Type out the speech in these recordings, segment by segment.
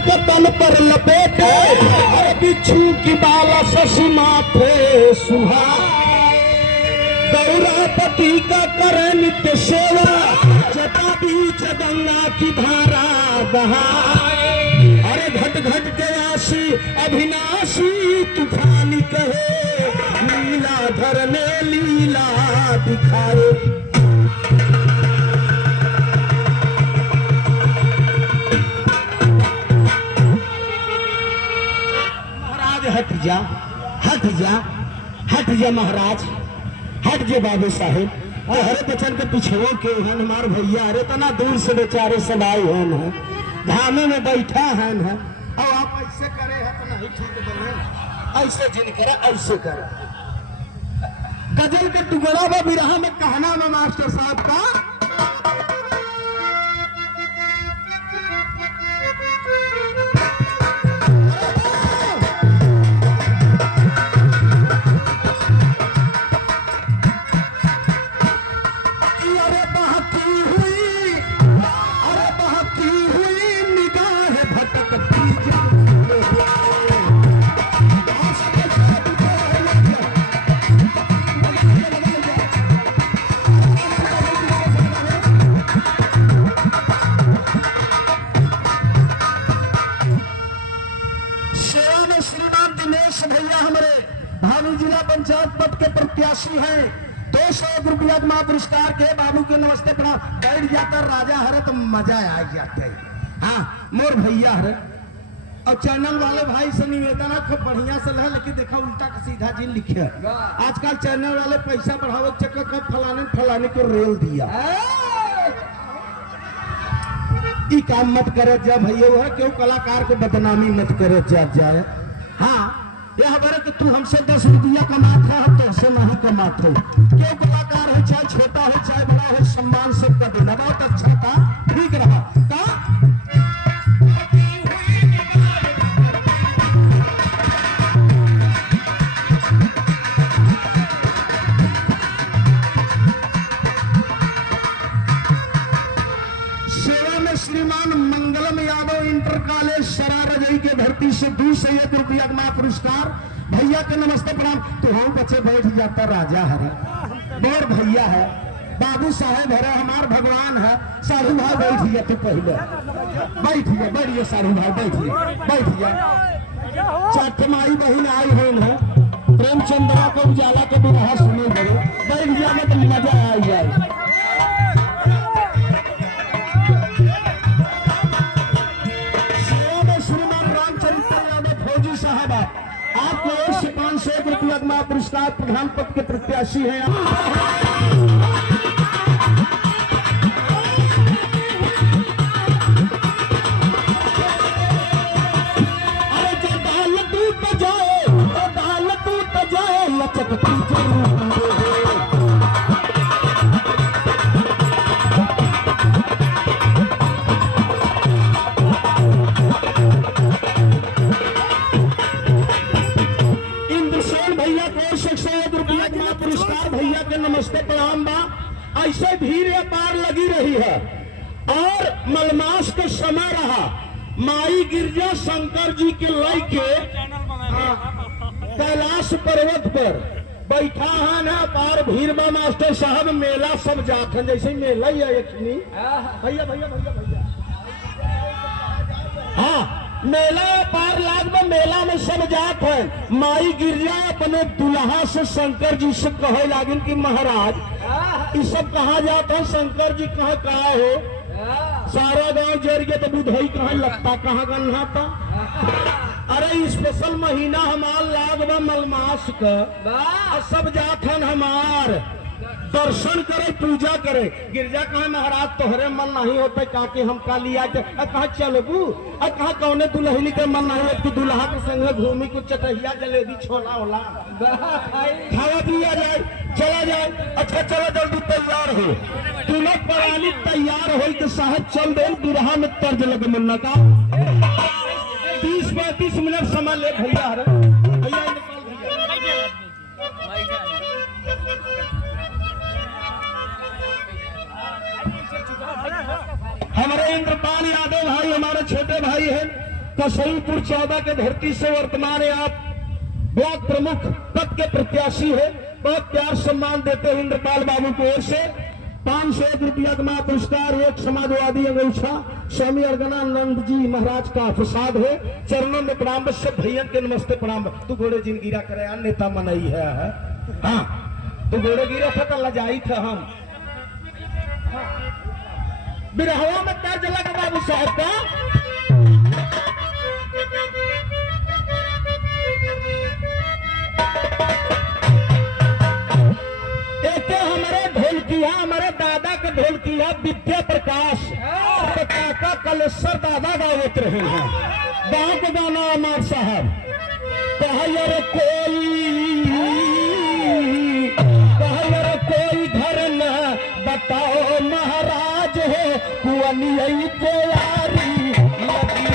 के तन पर लपेटे, और बिच्छू की बाला शशि माथे सुहा। गौरापति का करे नित्य सेवा, जटा बीच गंगा की धारा बहाए। अरे घट घट के आशी अविनाशी तूफानी कहे, लीलाधर ने लीला दिखाए। महाराज हट जा, हट जा, हट जा महाराज, हट जे बाबू साहेब। हरे बचन के पिछुओं के हन हमार भैया, अरे तना दूर से बेचारे सब आए हैं, धामे में बैठा है ना। और आप ऐसे करे है तो नहीं ठीक बने, ऐसे जिन करे ऐसे करे। गजल के टुकड़ा में बिरहा में कहना में मास्टर साहब का, पंचायत पद के प्रत्याशी हैं। 200 रुपया महापुरस्कार के बाबू के नमस्ते प्रणाम। बैठ जाता राजा हरे तो मजा आ जाते है। हाँ मोर भैया हरे और चैनल वाले भाई से निवेदन है, खूब बढ़िया से है, लेकिन देखा उल्टा का सीधा जी लिखे। आजकल चैनल वाले पैसा बढ़ावे चक्कर कब फलाने फलाने को रेल दिया। ई काम मत करे जा भैया, क्यों कलाकार को बदनामी मत करे जाए। हाँ यह बारे कि तू हमसे 10 रुपया कमाता है तो ऐसे नहीं कमाते हो। क्यों कलाकार हो चाहे छोटा हो चाहे बड़ा हो, सम्मान से कर देना। बहुत अच्छा था, ठीक रहा का? सेवा में श्रीमान मंगलम यादव इंटर कॉलेज सरा रजई के धरती से 201 रुपया पुरस्कार। भैया के नमस्ते प्रणाम। तो हम बच्चे बैठ जाता राजा हरे, बोर भैया है, बाबू साहेब है, हमार भगवान है। सारू भाई बैठिए, तू पहले बैठिए, बैठिए सारू भाई बैठिए, बैठिए। चटमाई बहन आई है, प्रेमचंद्रा को उजाला के विवाह सुने करो, बैठ जाए तो मजा आ जाए। आपको 500 रुपया महापुरस्कार प्रधान पद के प्रत्याशी हैं। अरे जो दाल टूट जाए तो दाल टूट जाए, लचकती जरूर। भैया के नमस्ते प्रणाम बा। ऐसे भीड़ पार लगी रही है और मलमास के समय रहा। माई गिरजा शंकर जी के लय के कैलाश पर्वत पर बैठा है ना, पार भीड़ बा। मास्टर साहब मेला सब जात है, जैसे मेला ही है यकीनी। भैया भैया भैया भैया, हाँ मेला पार लाग में, मेला में सब जात है। माई गिरजा अपने दुल्हा से शंकर जी से कहे लागिन कि महाराज ये सब कहाँ जाता है, शंकर जी कहाँ कहा हो। सारा गांव जर गया तो बुधई कहाँ लगता, कहाँ गन्हाता। अरे स्पेशल महीना हमार लाग बा मलमास का, सब जात है हमार दर्शन करे पूजा करे। गिरजा कहा महाराज तोहरे मन नहीं होते काके हम का लिया कहा चलबू, कहा कौने दुल्हनी के मन नहीं होती, दुल्हा के संग घूमी कुछ चटहिया जलेबी छोला होला खावा पिया जाए, चला जाए। अच्छा चलो जल्दी तैयार हो, तुम्हें पराली तैयार हो के साहब चल दे। दुल्हा में तर्ज लगे मुन्ना का 30-35 मिनट समय ले भैया। भैया हमारे इंद्रपाल यादव भाई हमारे छोटे भाई हैं, कसईपुर 14 के धरती से वर्तमान आप ब्लॉक प्रमुख पद के प्रत्याशी है। बहुत प्यार सम्मान देते हैं इंद्रपाल बाबू की ओर से 501 रुपया का पुरस्कार, एक समाजवादी अंगूठा स्वामी अर्गनानंद जी महाराज का प्रसाद है। चरणों में प्रणाम, सब भैया के नमस्ते प्रणाम। तू घोड़े जिन गिरा करे नेता मनई है। हाँ तू घोड़े गिरा था तो लजाई था हम। बिरहवा में क्या जला का बाबू साहब का हमारे ढोलकिया, हमारे दादा के ढोलकिया विद्या प्रकाश काका कलेश्वर दादा गावत रहे हैं। गाँव के गाना अमार साहब कहर कोई घर न बताओ महाराज हो कुअनी तैयारी लगी।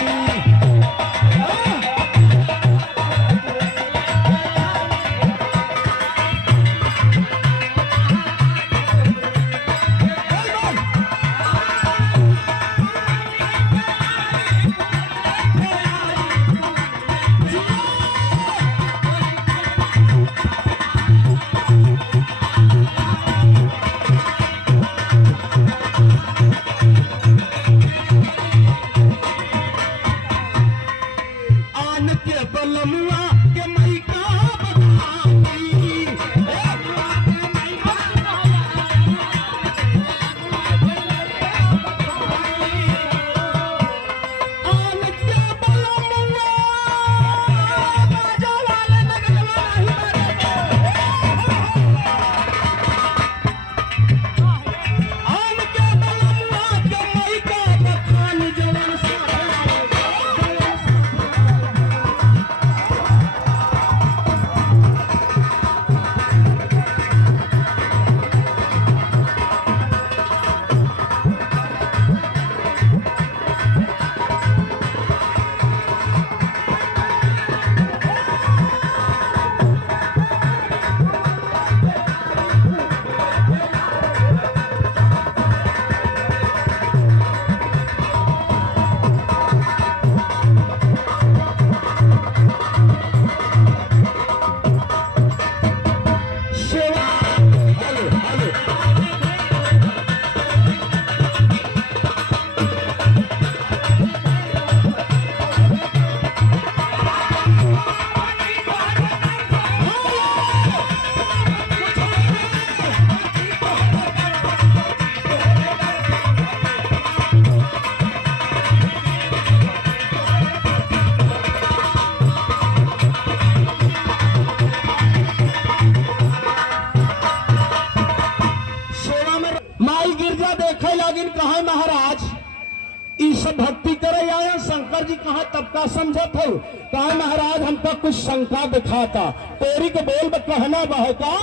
भक्ति करे आया शंकर जी कहा तब का समझत हो। कहा महाराज हमको कुछ शंका दिखाता तोरी के बोल में कहना बह का।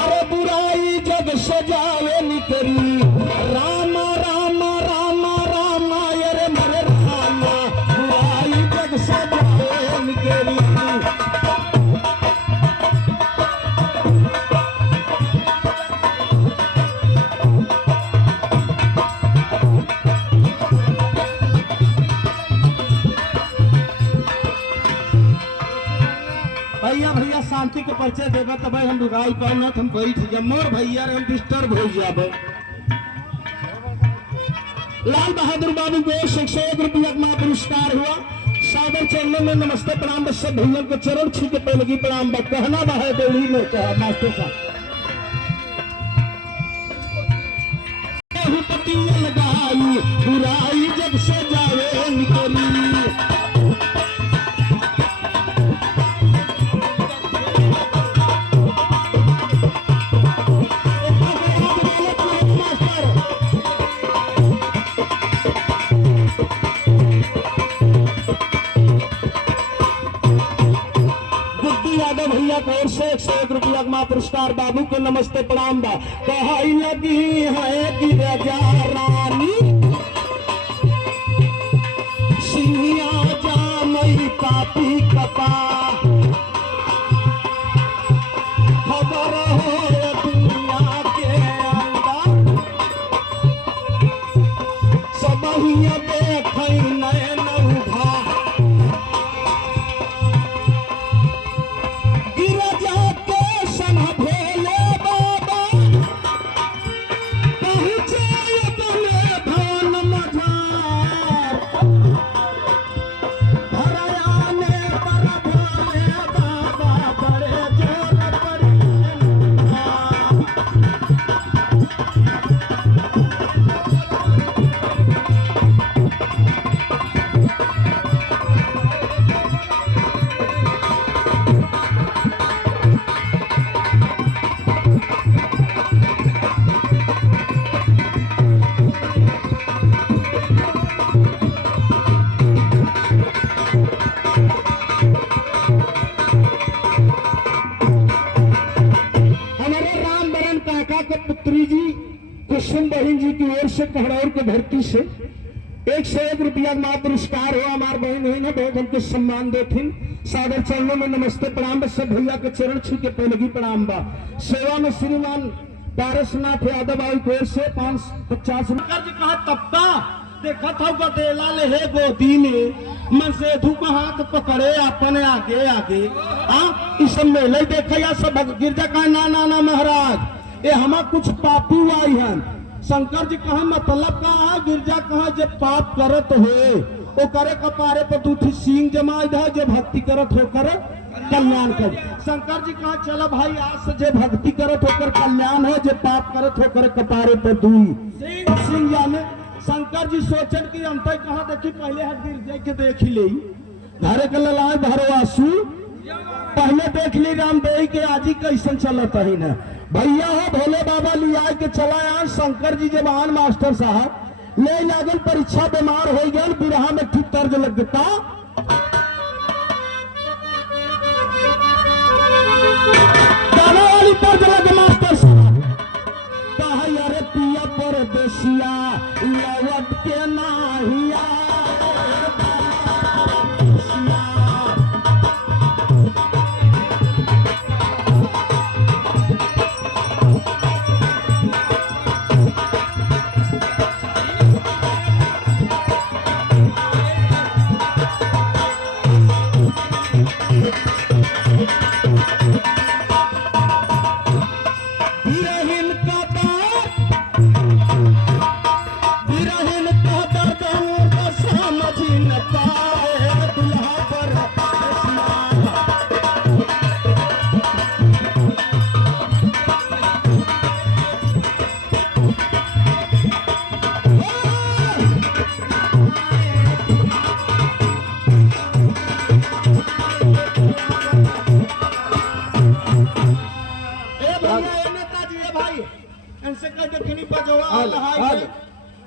अरे बुराई जग सजावे निकरी राम राम राम राम अरे मरे राम बुराई जग सजावे निकरी। भैया शांति के परिचय देगा तब हम रुगाई पाना हम बैठ जा मोर भैया हम डिस्टर्ब हो जाब। लाल बहादुर बाबू को 101 रुपया का पुरस्कार हुआ। सादर चरणों में नमस्ते प्रणाम। सब भैया के चरण छू के पहले प्रणाम कहना है देवली में कहा मास्टर साहब लगाई बुराई जब से जावे निकली। भैया को ओर से 101 रुपया का पुरस्कार बाबू को नमस्ते प्रणाम बा। कहाई लगी है कि राजा रानी सिंहिया जामई पापी कपा खबर हो दुनिया के अंदर काका के पुत्री जी कुसुम बहन जी की ओर से कहड़ौर के धरती से 101 रुपया मात्र पुरस्कार हो। हमार बहन है ना, बहुत हमको सम्मान देथिन। सागर चरणों में नमस्ते प्रणाम। सब भैया के चरण छू के पहलगी प्रणाम बा। सेवा में श्रीमान पारसनाथ यादव आई की ओर से 550 जी कहा तबका देखा था गदेला ले है गोदी में मन से धू का हाथ पकड़े अपने आगे आगे। हाँ इस सब मेले देखा या सब गिरजा का ना ना ना महाराज ये हमा कुछ पापी आई हैं। शंकर जी कहा मतलब कहा है गिरजा कहा जब पाप करत हो वो करे कपारे पर दूठी सींग जमाई दे जो भक्ति करत होकर कल्याण कर। शंकर जी कहा चलो भाई आज से जो भक्ति करत होकर कल्याण है जो पाप करत होकर कपारे पर दुई सिंह जाने। शंकर जी सोचन की अंत कहा देखी पहले हाथ गिरजा के देख ली धारे के ललाए भरवासु पहले देख ली रामदेव के आजी कैसन चलत है ना भैया हो भोले बाबा लिया के चला आज। शंकर जी जवान मास्टर साहब ले लागल परीक्षा बीमार हो गया बिरहा में ठीक तर्ज लगता गाना वाली तर्ज लग मास्टर साहब कहा अरे पिया परदेसिया लौट के नाहिया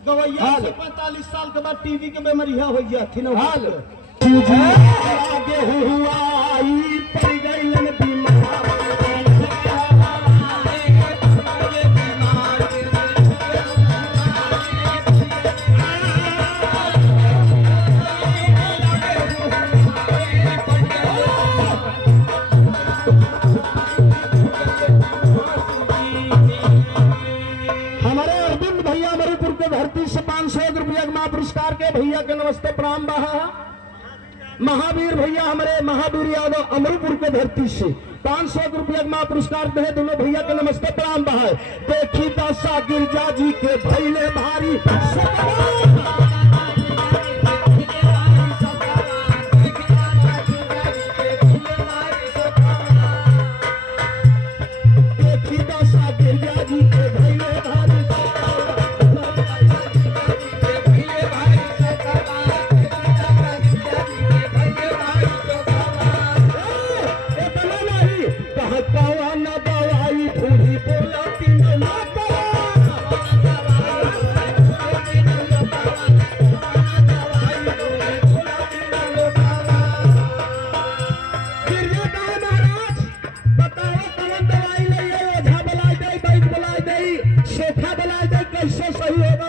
गवैया 45 साल के बाद टीवी के बेमरिया हो गया थी ना हाल आगे हुआ आई पड़ गई लन बीमार धरती से 501 रुपया का पुरस्कार के भैया के नमस्ते प्रणाम बहा। महावीर भैया हमारे महावीर यादव अमरूपुर के धरती से 501 रुपया का पुरस्कार दे दोनों भैया के नमस्ते प्रणाम बहा। देखी दशा गिरजा जी के भैले भारी देखी दशा गिरजा जी के भैले भारी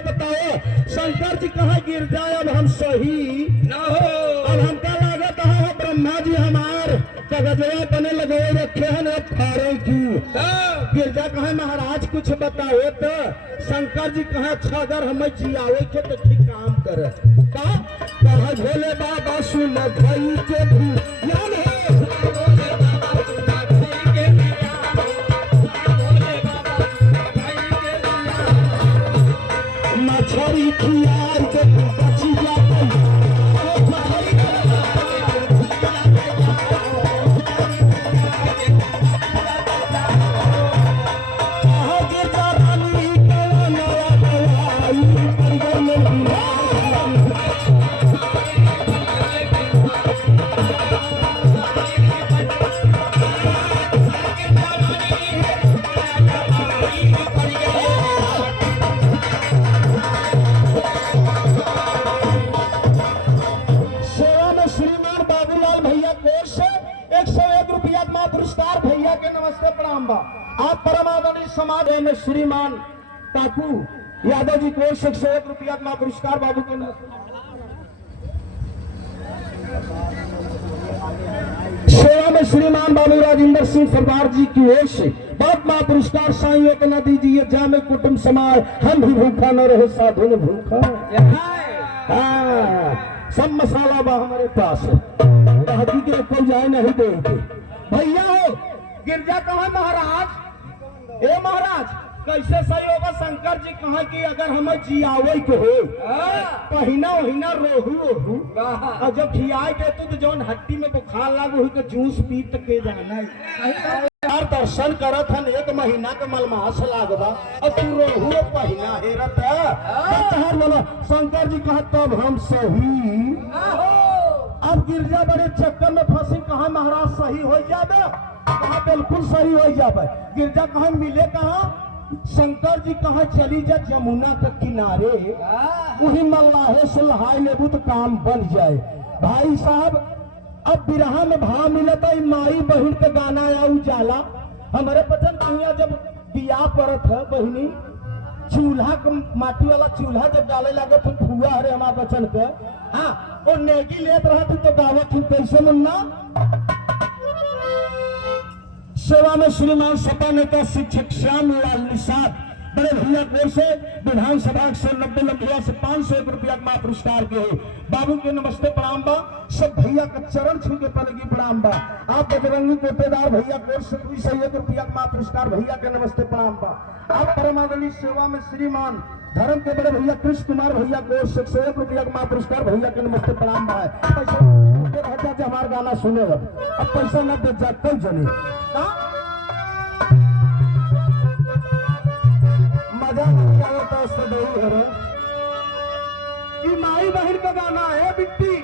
शंकर जी कहा गिर जाए अब हम सही ना हो। अब हमका लागत है ब्रह्मा जी हमार कागजवा बने लगे रखे हैं अब फारे क्यों गिरजा कहे महाराज कुछ बताओ तो। शंकर जी कहे अच्छा अगर हमें जियावे के तो ठीक काम करे कहा भोले बाबा सुन भाई के भी याद है मछरी खियार के बची जाती आप परम आदरणीय समाज में श्रीमान काकू यादव जी को 101 रुपया का पुरस्कार बाबू के सेवा में श्रीमान बाबू राजेंद्र सिंह सरदार जी की ओर से बहुत बड़ा पुरस्कार साइयों को न दीजिए जामे कुटुंब समाज हम भी भूखा न रहे साधु ने भूखा। सब मसाला बा हमारे पास हकी के कोई जाए नहीं देंगे भैया हो। गिरजा कहा महाराज ए महाराज कैसे सही होगा शंकर जी कहा कि अगर हमें जियावे के हो पहिना वहीना रोहू ओहू और जब खियाए के तो जौन हट्टी में बुखार लागू तो जूस पी के जाना यार दर्शन करत हन 1 महीना के मलमास लागबा और तू रोहू पहिना हेरत बोला शंकर जी कहा तब हम सही। अब गिरजा बड़े चक्कर में फंसी कहा महाराज सही हो जाबे कहा बिल्कुल सही हो जाबे। गिरजा कहा मिले कहा शंकर जी कहा चली जा जमुना के किनारे वही मल्लाहे से लहाई लेबू तो काम बन जाए। भाई साहब अब बिरहा में भाव मिला था माई बहन के गाना आया उजाला हमारे पतन कहिया जब बिया परत है बहनी चूल्हा माटी वाला चूल्हा जब डाले लगे तो फुआ हरे हमारे बचन के हाँ और नेगी लेत रहा थी तो गावत थी कैसे मुन्ना सेवा में श्रीमान सपा नेता शिक्षक श्याम लाल निषाद बड़े भैया कोर से विधानसभा से 90 लंबिया से 501 रुपया का पुरस्कार के बाबू के नमस्ते प्रणाम बा। सब भैया का चरण छू के पलगी प्रणाम बा। आप बजरंगी कोटेदार भैया कोर से 201 रुपया का पुरस्कार भैया के नमस्ते प्रणाम बा। आप परमागली सेवा में श्रीमान धर्म के बड़े भैया कृष्ण कुमार भैया कोर से 101 रुपया का पुरस्कार भैया के नमस्ते प्रणाम बा। पैसा हमारा गाना सुने अब पैसा न दे जा कोई जने मजा नहीं आता उससे नहीं है कि माई बहन का गाना है बिट्टी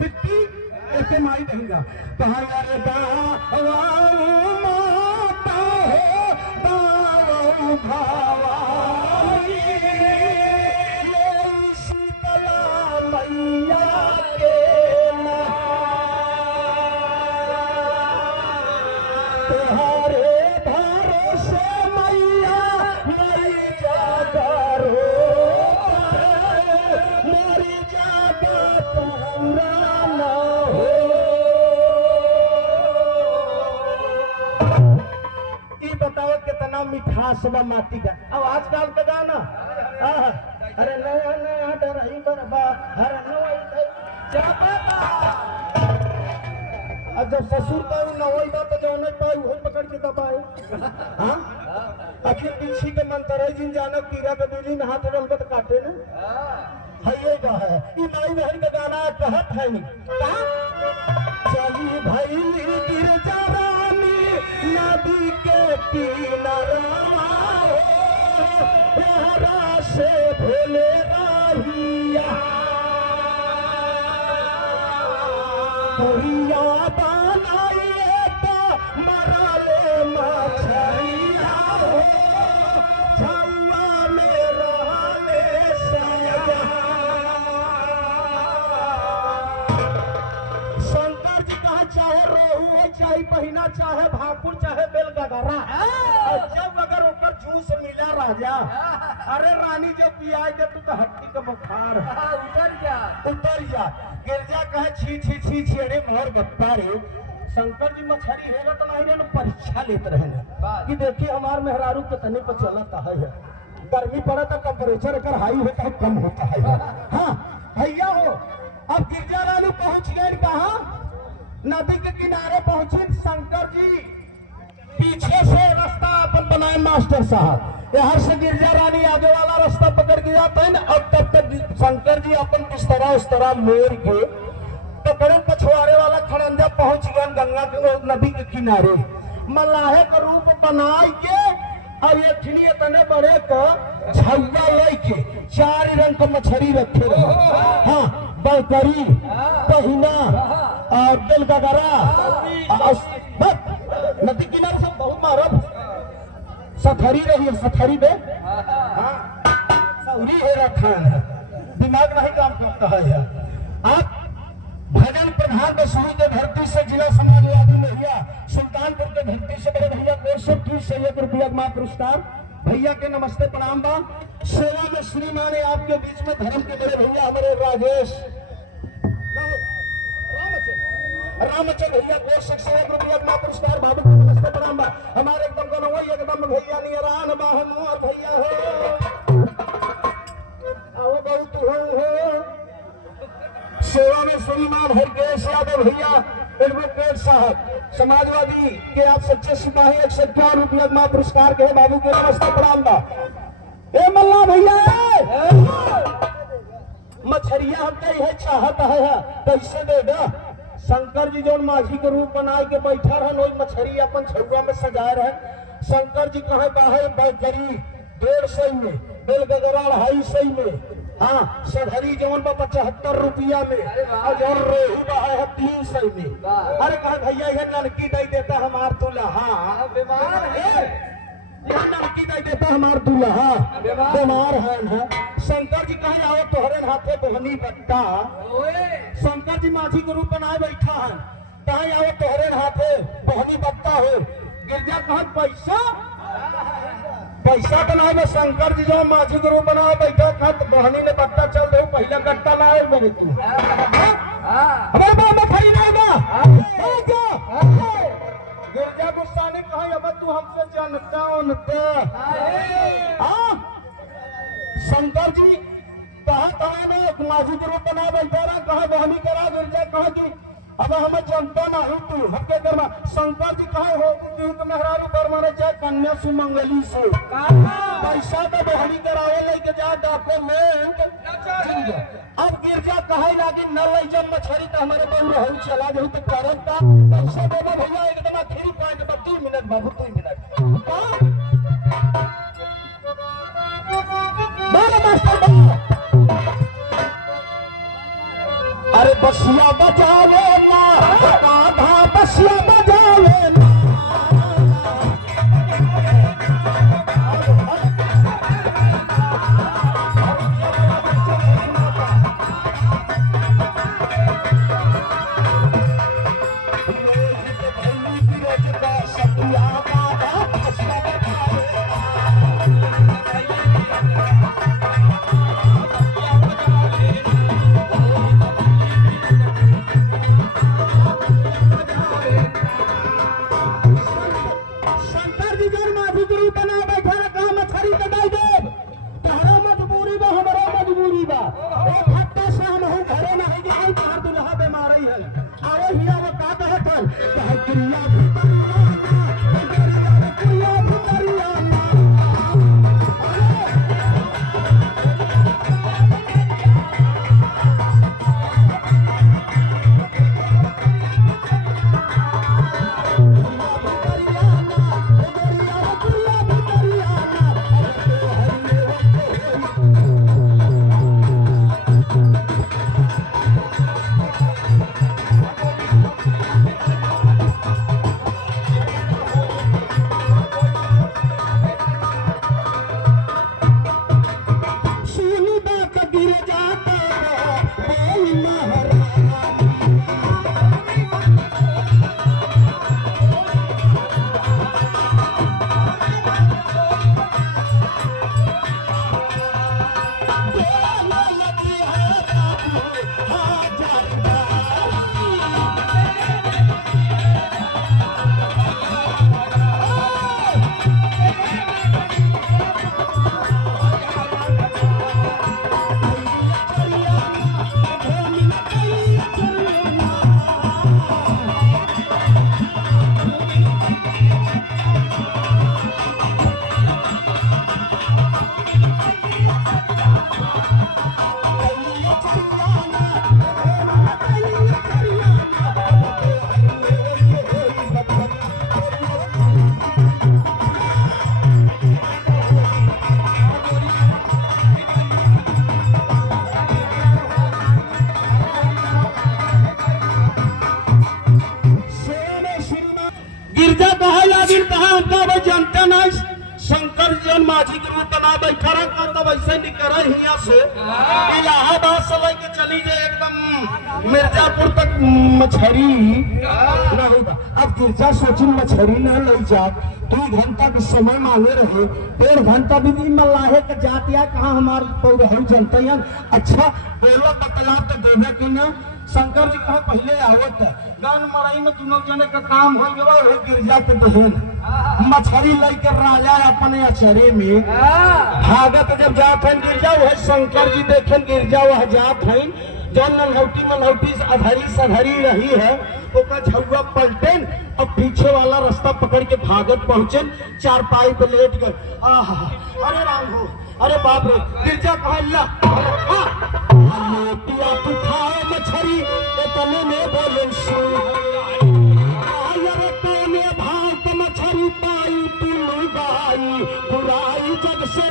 बिट्टी ऐसे माई बहन का कहा यार माता हो दाऊ भवानी शीतला मैया के तुम्हारे भरोसे कितना मिठास बा माटी का। अब आजकल का गाना अरे नया नया डरही बरबा हर अब जब ससुर का नवई बा तो जो नहीं पाई वही पकड़ के दबाए हाँ आखिर पीछी के मंत्र है जिन जाने कीड़ा के बिली में हाथ डाल तो काटे ना है ये का है ये माई बहन का गाना कहत है नहीं चली भाई गिरजा रानी नदी के किनारा से भोले राहिया भैया बनाइए तो मरा ले मछलिया छुआ में रहले सजा। शंकर जी कहा चाहे रोहू हो चाहे पहिना चाहे भाकुर चाहे बेलगडरा जब अगर ऊपर जूस मिला राजा अरे रानी जब पियाई दे तू तो हट्टी का बुखार उतर जा। गिरजा कहे छी छी छी छी अरे मोर गप्पा रे शंकर जी मछली होगा तो नहीं ना परीक्षा लेते रहे कि देखिए हमार मेहरारू के तने पर चलता है गर्मी पड़ा तो टेम्परेचर अगर हाई होता है कम होता है। हाँ भैया हो अब गिरजा रानी पहुंच गए कहा नदी के किनारे पहुंची शंकर जी पीछे से रास्ता अपन बनाए मास्टर साहब यहाँ से गिरजा रानी आगे वाला रास्ता पकड़ के जाता है ना और तब तक शंकर जी अपन बिस्तरा उस्तरा मोड़ के तो बड़े पछवाड़े वाला खड़ंजा पहुंच गए गंगा के नदी के किनारे मलाहे का रूप बनाए के और ये ठिनिए तने बड़े का झल्ला लेके 4 रंग का मछली रखे हाँ बलकरी पहिना और बेलगडरा नदी किनारे सब बहुत मारब सथरी रही है सथरी में हाँ सौरी है रखा है दिमाग नहीं काम करता है। आप भजन प्रधान बसूरी के धरती से जिला समाजवादी महिला सुल्तानपुर के धरती से मेरे भैया ₹221 मां पुरस्कार। भैया के नमस्ते प्रणाम बा। सेवा में श्रीमान है आपके बीच में धर्म के मेरे भैया हमारे राजेश रामचंद्र भैया ₹201 मां पुरस्कार। बाबू के नमस्ते प्रणाम बा। हमारे एकदम दोनों वही एकदम भैया नियरान बा मोर भैया हो आओ बहुत हो सेवा में श्रीमान हरकेश यादव भैया एडवोकेट साहब समाजवादी के आप सच्चे सिपाही ₹151 मां पुरस्कार के बाबू के नमस्ते प्रणाम बा। ए मल्ला भैया मछरिया हमके यह चाहत है कैसे दे दा। शंकर जी जो माझी के रूप बनाए के बैठा रहन वही मछरी अपन छुआ में सजाए रहे। शंकर जी कहे बाहे बैकरी 150 में, बेलगगरा 250 में, हाँ सधरी जवन बा ₹75 में और जवन रोहू बा है 300 में। अरे कहा भैया यह नलकी दे देता हमार दूल्हा यह नलकी दे देता हमार दूल्हा बीमार है ना। शंकर जी कहे आओ तोहरे हाथे बहनी बट्टा। शंकर जी माझी के रूप बनाए बैठा है कहे आओ तोहरे हाथे बहनी बट्टा हो। गिरजा कहा पैसा बनाए में शंकर जी जो माझी के रूप बनाए बैठा था तो बहनी ने बट्टा चल रहे पहले गट्टा लाए मेरे तू हमारे बाप में खड़ी नहीं बा। गिरजा गुस्सा ने कहा अब तू हमसे जानता शंकर जी कहा कहा माझी के रूप बना बैठा रहा कहा बहनी करा। गिरजा कहा कि अब हमें जनता ना हो तू हके कर्मा। शंकर जी कहा हो कि मेहरारू कर मारे चाहे कन्या सुमंगली से पैसा तो बहनी करावे लेके जा डॉक्यूमेंट। अब गिरजा कहे लागी न ले जब मछरी तो हमारे बहु रहू चला जाऊ तो करत का पैसा देना भैया एकदम आखिरी पॉइंट पर 2 मिनट बाबू 2 मिनट अरे बसिया बजावे ना राधा बसिया बजावे ना शंकर जी माझी के रूप बना बैठा रहा तब ऐसे निकल हिया से इलाहाबाद से लेके चली जाए एकदम मिर्जापुर तक मछरी ना होगा। अब गिरजा सोची मछरी ना ले जा 2 घंटा के समय मांगे रहे 1.5 घंटा भी मल्लाहे के जात या कहाँ हमार पौरहू जनता या अच्छा बोलो बतला तो देवे कि ना। शंकर जी कहा पहले आवत है गान मड़ाई में दोनों जने का काम हो गया वो गिरजा के बहन मछली लेकर राजा अपने अचरे में भागत जब जात है गिरजा वह शंकर जी देखे गिरजा वह जात है जौन नन्हौटी मनहौटी अधरी सधरी रही है ओका झुआ पलटे और पीछे वाला रास्ता पकड़ के भागत पहुंचे 4 पाई पे लेट गए। अरे राम हो अरे बाप रे गिरजा कहा तू खाओ मछरी तने में बोले तने भाव के मछरी पाई तू गाई बुराई जग से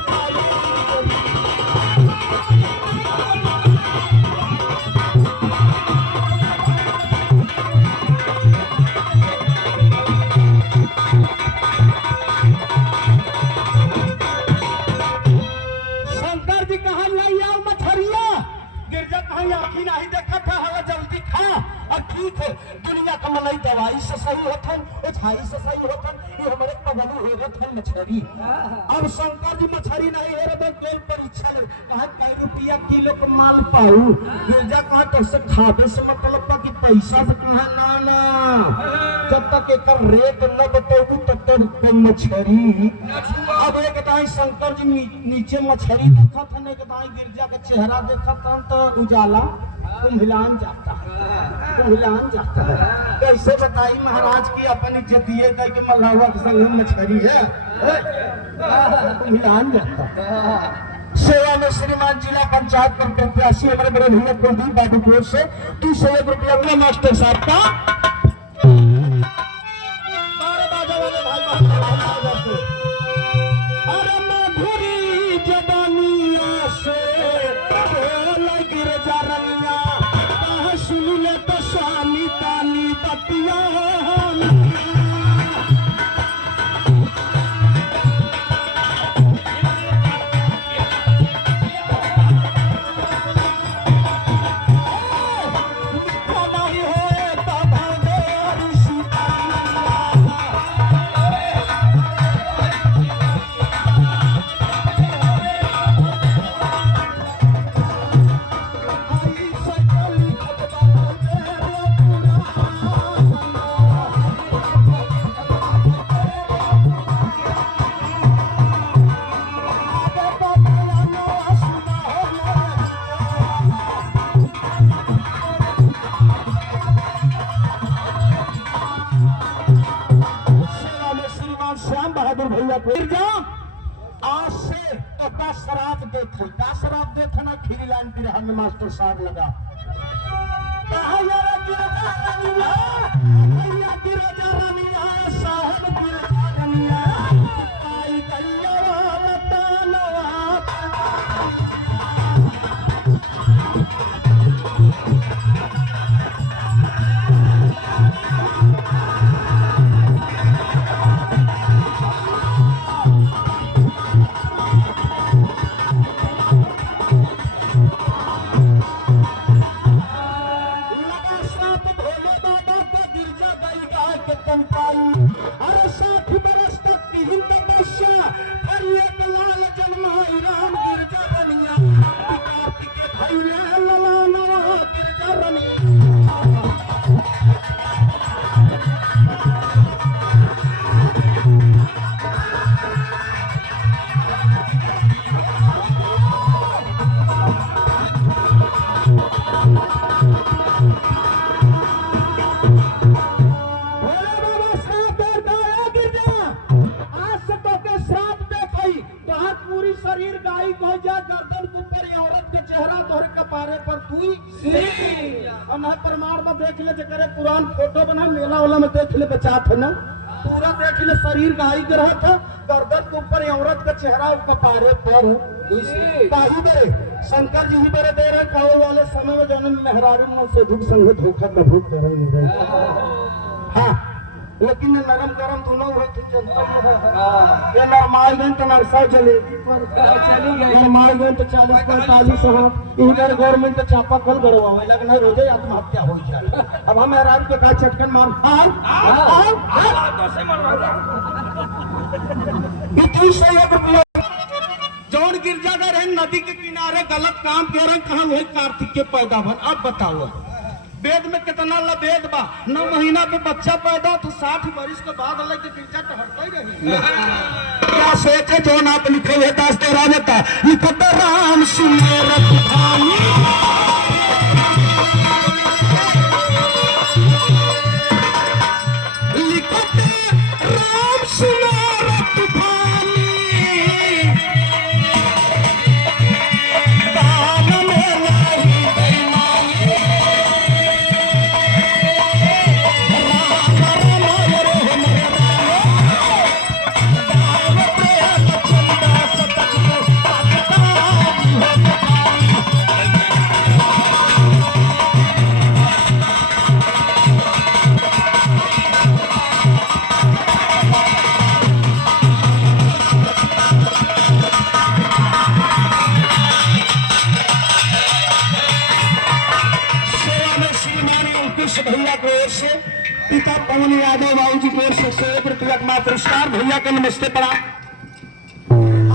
आखिर नहीं देखा था हवा जल्दी खा और ठीक है दुनिया का मलाई दवाई से सही होथन छाई से सही होथन ये हमारे पगलू हो गए थे मछरी। अब शंकर जी मछरी नहीं हो रहा केल परीक्षा ले कहा कई रुपया किलो का माल पाऊ गिरजा कहा तो से खावे से मतलब पा कि पैसा से कहा ना ना जब तक एक रेट न बताऊ तब तक मछरी। अब एक दाई शंकर जी नीचे मछरी देखा था नहीं दाई गिरजा का चेहरा देखा था तो उजाला कुम्हिलान जाता है कैसे बताई महाराज की अपन इज्जतिये कह के मल्लावा के संग मछरी है कुम्हिलान जाता सेवा में श्रीमान जिला पंचायत पर प्रत्याशी हमारे बड़े भैया कुलदीप बाबूपुर से 201 रुपया अपने मास्टर साहब का आज से तो शराब देखे ना खीरी लाइन बिरहा में मास्टर साहब लगा प्रमाण में देख ले करे पुरान फोटो बना मेला वाला में देख ले बचा था ना पूरा देख ले शरीर गाय के रहा था गर्दन के ऊपर औरत का चेहरा कपारे पर शंकर जी ही बड़े दे रहे कहो वाले समय में जन्म मेहरारू से धूप संग धोखा का भूख कर रहे हाँ लेकिन ये नरम गरम दोनों हुए थे जनता ये नरमाल गए तो नरसा जलेबी पर चली गई नरमाल गए तो 40-45 हो इधर गवर्नमेंट तो चापा कल गड़वा लगना रोजे आत्महत्या हो जाए अब हम हैरान के का चटकन मार जौन गिरजाघर है नदी के किनारे गलत काम कर रहे कहा वही कार्तिक के पैदा भर। अब बताओ वेद में कितना लवेद बा 9 महीना पे बच्चा पैदा तो 60 वर्ष के बाद लगे गिरजा तो हटता ही रही क्या सोचे जो आप लिखे हुए दास तेरा बता लिखत राम सुने रतुफानी लिखत राम सुने रतुफानी भैया की ओर से पिता पवन यादव बाबू जी की ओर से 100 रुपया का पुरस्कार भैया को नमस्ते पड़ा।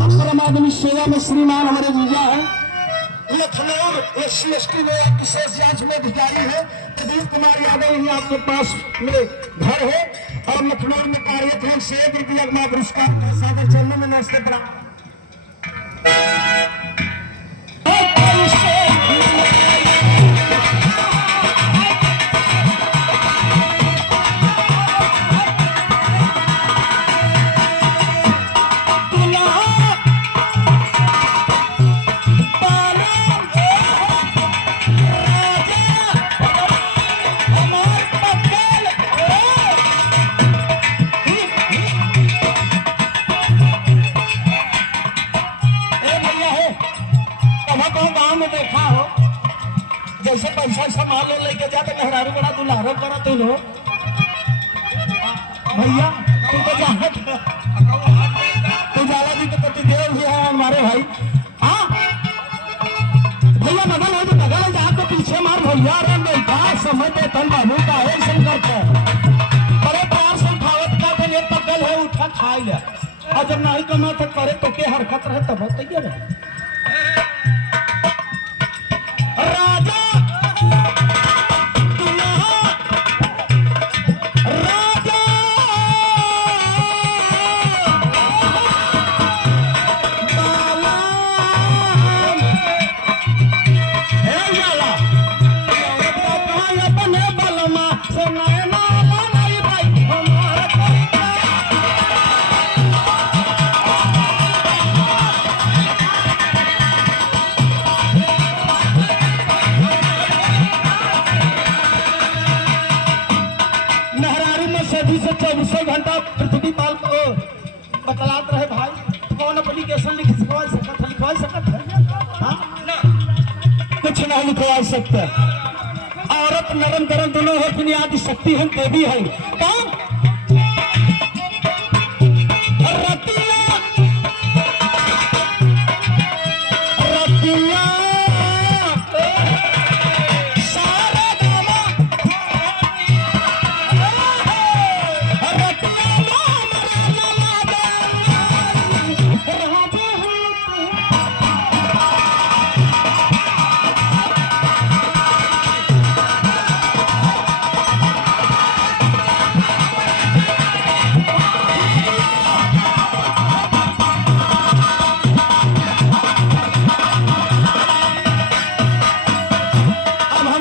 आश्रम आदमी सेवा में श्रीमान हमारे जीजा है लखनऊ SC/ST में विशेष जांच में अधिकारी है प्रदीप कुमार यादव ही आपके पास मेरे घर है और लखनऊ में कार्यरत है 100 रुपया का पुरस्कार सादर चरणों में नमस्ते पड़ा। जैसे पैसा संभाल लो लेके जाते मेहरारू बड़ा दुल्हारो करा तू लो भैया तू तो जाला जी के पति देव भी है हमारे भाई हाँ भैया बगल हो तो बगल जा तो पीछे मार भैया अरे बेटा समय पे तन बाबू का है शंकर का बड़े प्यार से उठावत का तो ये पकल है उठा खा लिया और जब नहीं कमा तो करे तो के हरकत रहे तब होते रहे राजा से 24 घंटा पृथ्वी पाल को बतलात रहे भाई कौन एप्लीकेशन लिखवा सकत है हाँ? कुछ नहीं लिखवा सकते औरत नरम गरम दोनों है बुनियादी शक्ति हम देवी है कौन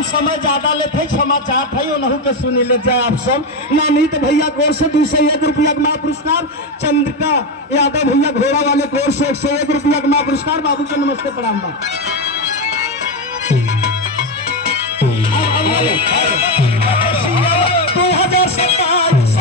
समय ज्यादा लेते क्षमा चाहत है उन्हों के सुनी ले जाए आप सब ना नहीं तो भैया कोर से 201 रुपया का पुरस्कार चंद्रिका यादव भैया घोड़ा वाले कोर से 101 रुपया का पुरस्कार बाबू को नमस्ते प्रणाम। 2027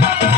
है